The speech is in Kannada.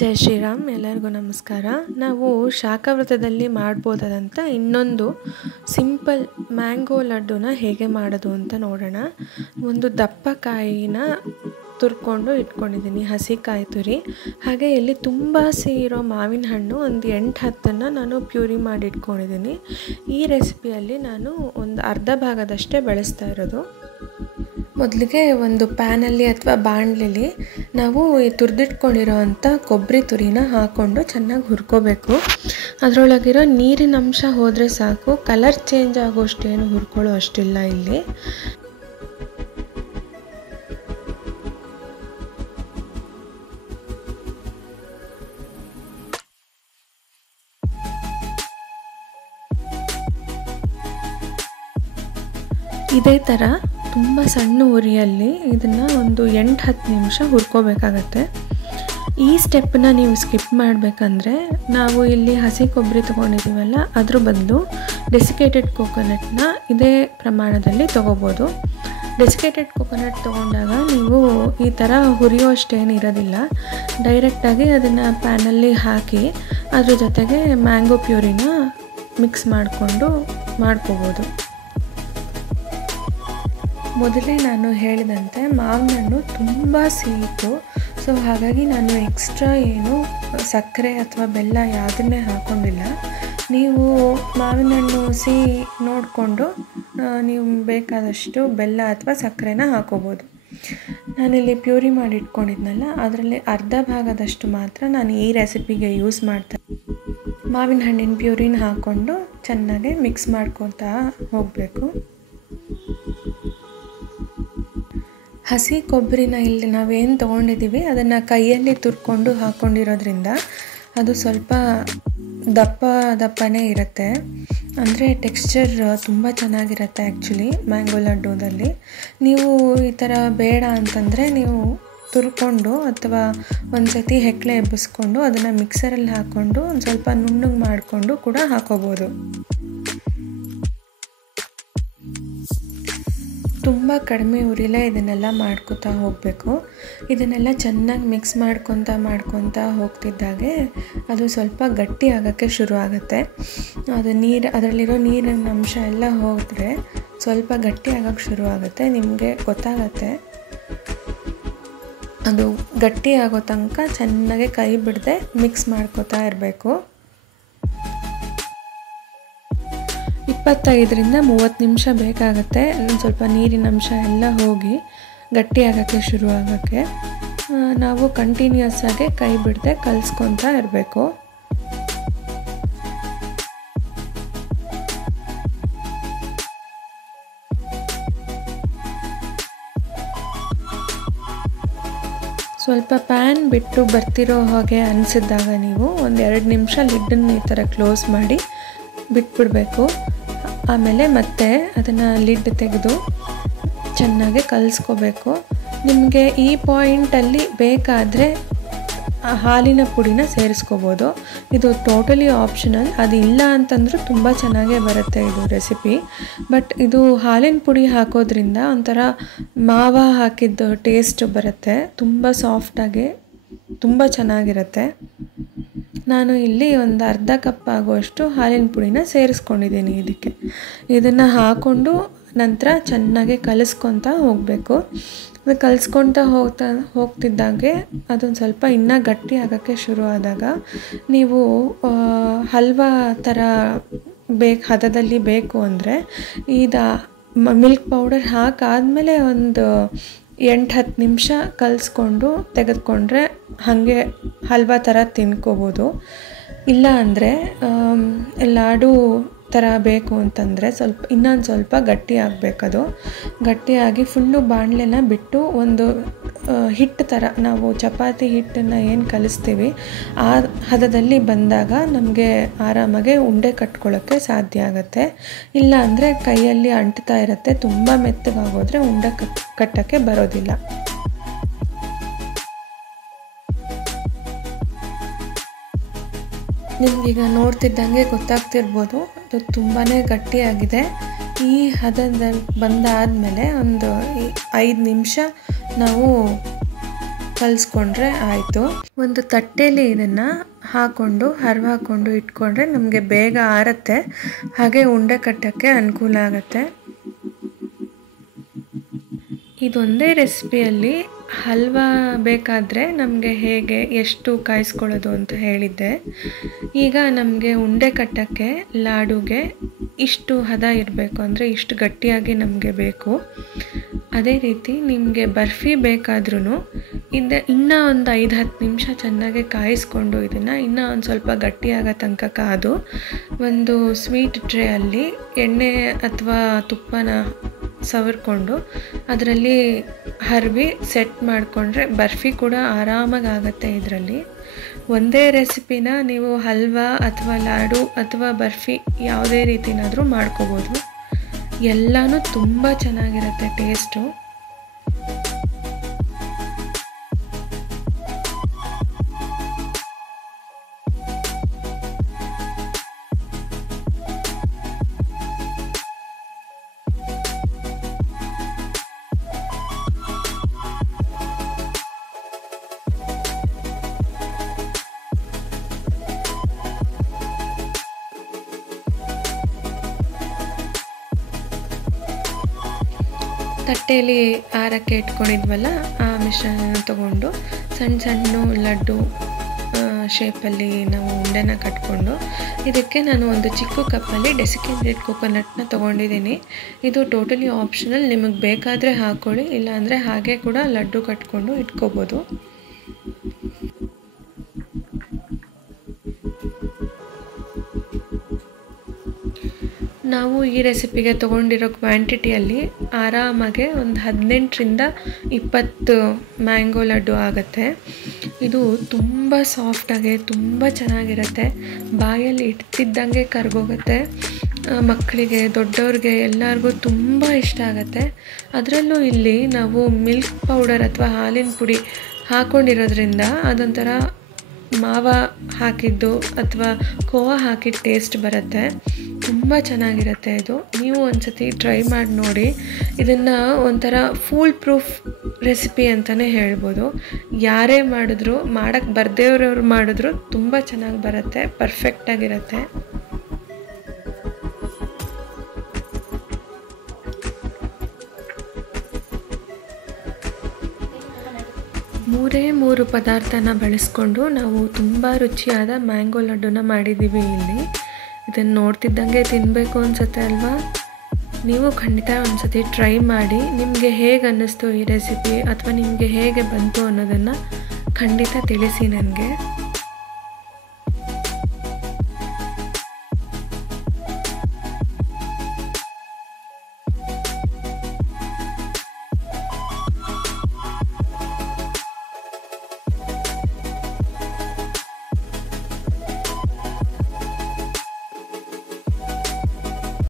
ಜೈ ಶ್ರೀರಾಮ್. ಎಲ್ಲರಿಗೂ ನಮಸ್ಕಾರ. ನಾವು ಶಾಖವ್ರತದಲ್ಲಿ ಮಾಡ್ಬೋದಾದಂಥ ಇನ್ನೊಂದು ಸಿಂಪಲ್ ಮ್ಯಾಂಗೋ ಲಡ್ಡುನ ಹೇಗೆ ಮಾಡೋದು ಅಂತ ನೋಡೋಣ. ಒಂದು ದಪ್ಪ ಕಾಯಿನ ತುರ್ಕೊಂಡು ಇಟ್ಕೊಂಡಿದ್ದೀನಿ, ಹಸಿ ಕಾಯಿ ತುರಿ. ಹಾಗೆ ಇಲ್ಲಿ ತುಂಬ ಇರೋ ಮಾವಿನ ಹಣ್ಣು ಒಂದು 8-10 ನಾನು ಪ್ಯೂರಿ ಮಾಡಿ ಇಟ್ಕೊಂಡಿದ್ದೀನಿ. ಈ ರೆಸಿಪಿಯಲ್ಲಿ ನಾನು ಒಂದು ಅರ್ಧ ಭಾಗದಷ್ಟೇ ಬಳಸ್ತಾ ಇರೋದು. ಮೊದಲಿಗೆ ಒಂದು ಪ್ಯಾನಲ್ಲಿ ಅಥವಾ ಬಾಣಲೆಯಲ್ಲಿ ನಾವು ಈ ತುರಿದಿಟ್ಕೊಂಡಿರೋ ಅಂಥ ಕೊಬ್ಬರಿ ತುರಿನ ಹಾಕ್ಕೊಂಡು ಚೆನ್ನಾಗಿ ಹುರ್ಕೋಬೇಕು. ಅದರೊಳಗಿರೋ ನೀರಿನ ಅಂಶ ಹೋದರೆ ಸಾಕು, ಕಲರ್ ಚೇಂಜ್ ಆಗೋಷ್ಟೇನು ಹುರ್ಕೊಳ್ಳೋ ಅಷ್ಟಿಲ್ಲ ಇಲ್ಲಿ. ಇದೇ ಥರ ತುಂಬ ಸಣ್ಣ ಉರಿಯಲ್ಲಿ ಇದನ್ನು ಒಂದು 8-10 ನಿಮಿಷ ಹುರ್ಕೋಬೇಕಾಗತ್ತೆ. ಈ ಸ್ಟೆಪ್ಪನ್ನ ನೀವು ಸ್ಕಿಪ್ ಮಾಡಬೇಕಂದ್ರೆ ನಾವು ಇಲ್ಲಿ ಹಸಿ ಕೊಬ್ಬರಿ ತೊಗೊಂಡಿದ್ದೀವಲ್ಲ, ಅದ್ರ ಬದಲು ಡೆಸಿಕೇಟೆಡ್ ಕೋಕೋನಟ್ನ ಇದೇ ಪ್ರಮಾಣದಲ್ಲಿ ತೊಗೋಬೋದು. ಡೆಸಿಕೇಟೆಡ್ ಕೋಕೋನಟ್ ತೊಗೊಂಡಾಗ ನೀವು ಈ ಥರ ಹುರಿಯೋಷ್ಟೇನು ಇರೋದಿಲ್ಲ. ಡೈರೆಕ್ಟಾಗಿ ಅದನ್ನು ಪ್ಯಾನಲ್ಲಿ ಹಾಕಿ ಅದ್ರ ಜೊತೆಗೆ ಮ್ಯಾಂಗೋ ಪ್ಯೂರಿನ ಮಿಕ್ಸ್ ಮಾಡ್ಕೋಬೋದು. ಮೊದಲೇ ನಾನು ಹೇಳಿದಂತೆ ಮಾವಿನ ಹಣ್ಣು ತುಂಬ ಸಿಹಿತು. ಸೊ ಹಾಗಾಗಿ ನಾನು ಎಕ್ಸ್ಟ್ರಾ ಏನು ಸಕ್ಕರೆ ಅಥವಾ ಬೆಲ್ಲ ಯಾವುದನ್ನೇ ಹಾಕ್ಕೊಂಡಿಲ್ಲ. ನೀವು ಮಾವಿನ ಹಣ್ಣು ಸಿಹಿ ನೋಡಿಕೊಂಡು ನೀವು ಬೇಕಾದಷ್ಟು ಬೆಲ್ಲ ಅಥವಾ ಸಕ್ಕರೆನ ಹಾಕೋಬೋದು. ನಾನಿಲ್ಲಿ ಪ್ಯೂರಿ ಮಾಡಿ ಇಟ್ಕೊಂಡಿದ್ನಲ್ಲ, ಅದರಲ್ಲಿ ಅರ್ಧ ಭಾಗದಷ್ಟು ಮಾತ್ರ ನಾನು ಈ ರೆಸಿಪಿಗೆ ಯೂಸ್ ಮಾಡ್ತೇನೆ. ಮಾವಿನ ಹಣ್ಣಿನ ಪ್ಯೂರಿನ ಹಾಕ್ಕೊಂಡು ಚೆನ್ನಾಗಿ ಮಿಕ್ಸ್ ಮಾಡ್ಕೊತಾ ಹೋಗಬೇಕು. ಹಸಿ ಕೊಬ್ಬರಿನ ಇಲ್ಲಿ ನಾವೇನು ತೊಗೊಂಡಿದ್ದೀವಿ ಅದನ್ನು ಕೈಯಲ್ಲಿ ತುರ್ಕೊಂಡು ಹಾಕ್ಕೊಂಡಿರೋದ್ರಿಂದ ಅದು ಸ್ವಲ್ಪ ದಪ್ಪನೇ ಇರುತ್ತೆ. ಅಂದರೆ ಟೆಕ್ಸ್ಚರ್ ತುಂಬ ಚೆನ್ನಾಗಿರುತ್ತೆ ಆ್ಯಕ್ಚುಲಿ ಮ್ಯಾಂಗೋ ಲಡ್ಡೂದಲ್ಲಿ. ನೀವು ಈ ಥರ ಬೇಡ ಅಂತಂದರೆ ನೀವು ತುರ್ಕೊಂಡು ಅಥವಾ ಒಂದು ಸತಿ ಹೆಕ್ಲೆ ಎಬ್ಬಿಸ್ಕೊಂಡು ಅದನ್ನು ಮಿಕ್ಸರಲ್ಲಿ ಹಾಕ್ಕೊಂಡು ಒಂದು ಸ್ವಲ್ಪ ನುಣ್ಣಗೆ ಮಾಡಿಕೊಂಡು ಕೂಡ ಹಾಕೋಬೋದು. ತುಂಬ ಕಡಿಮೆ ಉರಿಲೇ ಇದನ್ನೆಲ್ಲ ಮಾಡ್ಕೊತಾ ಹೋಗಬೇಕು. ಇದನ್ನೆಲ್ಲ ಚೆನ್ನಾಗಿ ಮಿಕ್ಸ್ ಮಾಡ್ಕೊತಾ ಹೋಗ್ತಿದ್ದಾಗೆ ಅದು ಸ್ವಲ್ಪ ಗಟ್ಟಿ ಆಗೋಕ್ಕೆ ಶುರು ಆಗುತ್ತೆ. ಅದರಲ್ಲಿರೋ ನೀರಿನ ಅಂಶ ಎಲ್ಲ ಹೋದರೆ ಸ್ವಲ್ಪ ಗಟ್ಟಿ ಆಗೋಕ್ಕೆ ಶುರು ಆಗುತ್ತೆ. ನಿಮಗೆ ಗೊತ್ತಾಗತ್ತೆ. ಅದು ಗಟ್ಟಿ ಆಗೋ ತನಕ ಚೆನ್ನಾಗಿ ಕೈ ಬಿಡದೆ ಮಿಕ್ಸ್ ಮಾಡ್ಕೊತಾ ಇರಬೇಕು. 25-30 ನಿಮಿಷ ಬೇಕಾಗುತ್ತೆ. ಸ್ವಲ್ಪ ನೀರಿನ ಅಂಶ ಎಲ್ಲ ಹೋಗಿ ಗಟ್ಟಿ ಆಗೋಕ್ಕೆ ಶುರು ಆಗೋಕ್ಕೆ. ನಾವು ಕಂಟಿನ್ಯೂಸ್ ಆಗಿ ಕೈ ಬಿಡದೆ ಕಲಿಸ್ಕೊತಾ ಇರಬೇಕು. ಸ್ವಲ್ಪ ಪ್ಯಾನ್ ಬಿಟ್ಟು ಬರ್ತಿರೋ ಹಾಗೆ ಅನಿಸಿದಾಗ ನೀವು ಒಂದು 2 ನಿಮಿಷ ಲಿಡ್ಡನ್ನು ಈ ಥರ ಕ್ಲೋಸ್ ಮಾಡಿ ಬಿಟ್ಬಿಡಬೇಕು. ಆಮೇಲೆ ಮತ್ತೆ ಅದನ್ನು ಲಿಡ್ ತೆಗೆದು ಚೆನ್ನಾಗಿ ಕಲಿಸ್ಕೋಬೇಕು. ನಿಮಗೆ ಈ ಪಾಯಿಂಟಲ್ಲಿ ಬೇಕಾದರೆ ಹಾಲಿನ ಪುಡಿನ ಸೇರಿಸ್ಕೋಬೋದು. ಇದು ಟೋಟಲಿ ಆಪ್ಷನಲ್. ಅದು ಇಲ್ಲ ಅಂತಂದ್ರೂ ತುಂಬ ಚೆನ್ನಾಗೇ ಬರುತ್ತೆ ಇದು ರೆಸಿಪಿ. ಬಟ್ ಇದು ಹಾಲಿನ ಪುಡಿ ಹಾಕೋದ್ರಿಂದ ಒಂಥರ ಮಾವ ಹಾಕಿದ್ದು ಟೇಸ್ಟ್ ಬರುತ್ತೆ. ತುಂಬ ಸಾಫ್ಟಾಗಿ ತುಂಬ ಚೆನ್ನಾಗಿರುತ್ತೆ. ನಾನು ಇಲ್ಲಿ ಒಂದು ಅರ್ಧ ಕಪ್ ಆಗುವಷ್ಟು ಹಾಲಿನ ಪುಡಿನ ಸೇರಿಸ್ಕೊಂಡಿದ್ದೀನಿ ಇದಕ್ಕೆ. ಇದನ್ನು ಹಾಕ್ಕೊಂಡು ನಂತರ ಚೆನ್ನಾಗಿ ಕಲಿಸ್ಕೊತಾ ಹೋಗಬೇಕು. ಅದು ಕಲಿಸ್ಕೊತಾ ಹೋಗ್ತಿದ್ದಾಗೆ ಅದೊಂದು ಸ್ವಲ್ಪ ಇನ್ನೂ ಗಟ್ಟಿ ಆಗೋಕ್ಕೆ ಶುರು ಆದಾಗ ನೀವು ಹಲ್ವಾ ಥರ ಹದದಲ್ಲಿ ಬೇಕು ಅಂದರೆ ಮಿಲ್ಕ್ ಪೌಡರ್ ಹಾಕಾದ್ಮೇಲೆ ಒಂದು 8-10 ನಿಮಿಷ ಕಲಿಸ್ಕೊಂಡು ತೆಗೆದುಕೊಂಡ್ರೆ ಹಾಗೆ ಹಲ್ವಾ ಥರ ತಿನ್ಕೋಬೋದು. ಇಲ್ಲ ಅಂದರೆ ಲಾಡು ಥರ ಬೇಕು ಅಂತಂದರೆ ಇನ್ನೊಂದು ಸ್ವಲ್ಪ ಗಟ್ಟಿ ಆಗಬೇಕದು. ಗಟ್ಟಿಯಾಗಿ ಫುಲ್ಲು ಬಾಣಲೆನ ಬಿಟ್ಟು ಒಂದು ಹಿಟ್ಟು ಥರ ನಾವು ಚಪಾತಿ ಹಿಟ್ಟನ್ನು ಏನು ಕಲಿಸ್ತೀವಿ ಆ ಹದದಲ್ಲಿ ಬಂದಾಗ ನಮಗೆ ಆರಾಮಾಗೆ ಉಂಡೆ ಕಟ್ಕೊಳ್ಳೋಕ್ಕೆ ಸಾಧ್ಯ ಆಗುತ್ತೆ. ಇಲ್ಲ ಅಂದರೆ ಕೈಯಲ್ಲಿ ಅಂಟ್ತಾ ಇರುತ್ತೆ. ತುಂಬ ಮೆತ್ತಗಾಗೋದ್ರೆ ಉಂಡೆ ಕಟ್ಟೋಕ್ಕೆ ಬರೋದಿಲ್ಲ. ನಿಮಗೀಗ ನೋಡ್ತಿದ್ದಂಗೆ ಗೊತ್ತಾಗ್ತಿರ್ಬೋದು, ಅದು ತುಂಬಾ ಗಟ್ಟಿಯಾಗಿದೆ. ಈ ಹದದಲ್ಲಿ ಬಂದಾದಮೇಲೆ ಒಂದು 5 ನಿಮಿಷ ನಾವು ಕಲಿಸ್ಕೊಂಡ್ರೆ ಆಯಿತು. ಒಂದು ತಟ್ಟೆಯಲ್ಲಿ ಇದನ್ನು ಹಾಕ್ಕೊಂಡು ಹರಿವು ಹಾಕ್ಕೊಂಡು ಇಟ್ಕೊಂಡ್ರೆ ನಮಗೆ ಬೇಗ ಆರುತ್ತೆ, ಹಾಗೆ ಉಂಡೆ ಕಟ್ಟೋಕ್ಕೆ ಅನುಕೂಲ ಆಗುತ್ತೆ. ಇದೊಂದೇ ರೆಸಿಪಿಯಲ್ಲಿ ಹಲ್ವಾ ಬೇಕಾದರೆ ನಮಗೆ ಹೇಗೆ ಎಷ್ಟು ಕಾಯಿಸ್ಕೊಳ್ಳೋದು ಅಂತ ಹೇಳಿದ್ದೆ. ಈಗ ನಮಗೆ ಉಂಡೆ ಕಟ್ಟೋಕ್ಕೆ ಲಾಡುಗೆ ಇಷ್ಟು ಹದ ಇರಬೇಕು, ಅಂದರೆ ಇಷ್ಟು ಗಟ್ಟಿಯಾಗಿ ನಮಗೆ ಬೇಕು. ಅದೇ ರೀತಿ ನಿಮಗೆ ಬರ್ಫಿ ಬೇಕಾದ್ರೂ ಇನ್ನೂ ಒಂದು 5-10 ನಿಮಿಷ ಚೆನ್ನಾಗಿ ಕಾಯಿಸ್ಕೊಂಡು ಇದನ್ನು ಇನ್ನೂ ಒಂದು ಸ್ವಲ್ಪ ಗಟ್ಟಿಯಾಗೋ ತನಕ ಕಾದು ಒಂದು ಸ್ವೀಟ್ ಟ್ರೇಯಲ್ಲಿ ಎಣ್ಣೆ ಅಥವಾ ತುಪ್ಪನ ಸವರ್ಕೊಂಡು ಅದರಲ್ಲಿ ಹರಿವಿ ಸೆಟ್ ಮಾಡಿಕೊಂಡ್ರೆ ಬರ್ಫಿ ಕೂಡ ಆರಾಮಾಗಿ ಆಗುತ್ತೆ. ಇದರಲ್ಲಿ ಒಂದೇ ರೆಸಿಪಿನ ನೀವು ಹಲ್ವಾ ಅಥವಾ ಲಾಡು ಅಥವಾ ಬರ್ಫಿ ಯಾವುದೇ ರೀತಿನಾದರೂ ಮಾಡ್ಕೋಬೋದು. ಎಲ್ಲನೂ ತುಂಬ ಚೆನ್ನಾಗಿರುತ್ತೆ ಟೇಸ್ಟು. ತಟ್ಟೆಯಲ್ಲಿ ಆರಕ್ಕೆ ಇಟ್ಕೊಂಡಿದ್ವಲ್ಲ ಆ ಮಿಶ್ರಣ ತಗೊಂಡು ಸಣ್ಣ ಸಣ್ಣ ಲಡ್ಡು ಶೇಪಲ್ಲಿ ನಾವು ಉಂಡೆನ ಕಟ್ಕೊಂಡು ಇದಕ್ಕೆ ನಾನು ಒಂದು ಚಿಕ್ಕ ಕಪ್ಪಲ್ಲಿ ಡೆಸಿಕೇಟೆಡ್ ಕೋಕೋನಟ್ನ ತೊಗೊಂಡಿದ್ದೀನಿ. ಇದು ಟೋಟಲಿ ಆಪ್ಷನಲ್, ನಿಮಗೆ ಬೇಕಾದರೆ ಹಾಕ್ಕೊಳ್ಳಿ, ಇಲ್ಲಾಂದರೆ ಹಾಗೆ ಕೂಡ ಲಡ್ಡು ಕಟ್ಕೊಂಡು ಇಟ್ಕೋಬೋದು. ನಾವು ಈ ರೆಸಿಪಿಗೆ ತೊಗೊಂಡಿರೋ ಕ್ವಾಂಟಿಟಿಯಲ್ಲಿ ಆರಾಮಾಗೆ ಒಂದು 18ರಿಂದ 20 ಮ್ಯಾಂಗೋ ಲಡ್ಡು ಆಗುತ್ತೆ. ಇದು ತುಂಬ ಸಾಫ್ಟಾಗಿ ತುಂಬ ಚೆನ್ನಾಗಿರುತ್ತೆ, ಬಾಯಲ್ಲಿ ಇಡ್ತಿದ್ದಂಗೆ ಕರ್ಗೋಗುತ್ತೆ. ಮಕ್ಕಳಿಗೆ ದೊಡ್ಡವ್ರಿಗೆ ಎಲ್ಲರಿಗೂ ತುಂಬ ಇಷ್ಟ ಆಗುತ್ತೆ. ಅದರಲ್ಲೂ ಇಲ್ಲಿ ನಾವು ಮಿಲ್ಕ್ ಪೌಡರ್ ಅಥವಾ ಹಾಲಿನ ಪುಡಿ ಹಾಕ್ಕೊಂಡಿರೋದ್ರಿಂದ ಅದೊಂಥರ ಮಾವ ಹಾಕಿದ್ದು ಅಥವಾ ಖೋವಾ ಹಾಕಿದ ಟೇಸ್ಟ್ ಬರುತ್ತೆ. ತುಂಬ ಚೆನ್ನಾಗಿರುತ್ತೆ ಇದು. ನೀವು ಒಂದ್ಸತಿ ಟ್ರೈ ಮಾಡಿ ನೋಡಿ. ಇದನ್ನು ಒಂಥರ ಫೂಲ್ ಪ್ರೂಫ್ ರೆಸಿಪಿ ಅಂತಲೇ ಹೇಳ್ಬೋದು. ಯಾರೇ ಮಾಡಿದ್ರು, ಮಾಡೋಕ್ಕೆ ಬರ್ದೇವ್ರವ್ರು ಮಾಡಿದ್ರು ತುಂಬ ಚೆನ್ನಾಗಿ ಬರುತ್ತೆ, ಪರ್ಫೆಕ್ಟಾಗಿರುತ್ತೆ. ಮೂರು ಪದಾರ್ಥನ ಬಳಸ್ಕೊಂಡು ನಾವು ತುಂಬ ರುಚಿಯಾದ ಮ್ಯಾಂಗೋ ಲಡ್ಡುನ ಮಾಡಿದ್ದೀವಿ ಇಲ್ಲಿ. ಇದನ್ನು ನೋಡ್ತಿದ್ದಂಗೆ ತಿನ್ನಬೇಕು ಅನಿಸುತ್ತೆ ಅಲ್ವಾ? ನೀವು ಖಂಡಿತ ಒಂದ್ಸತಿ ಟ್ರೈ ಮಾಡಿ. ನಿಮಗೆ ಹೇಗೆ ಅನ್ನಿಸ್ತು ಈ ರೆಸಿಪಿ ಅಥವಾ ನಿಮಗೆ ಹೇಗೆ ಬಂತು ಅನ್ನೋದನ್ನು ಖಂಡಿತ ತಿಳಿಸಿ ನನಗೆ.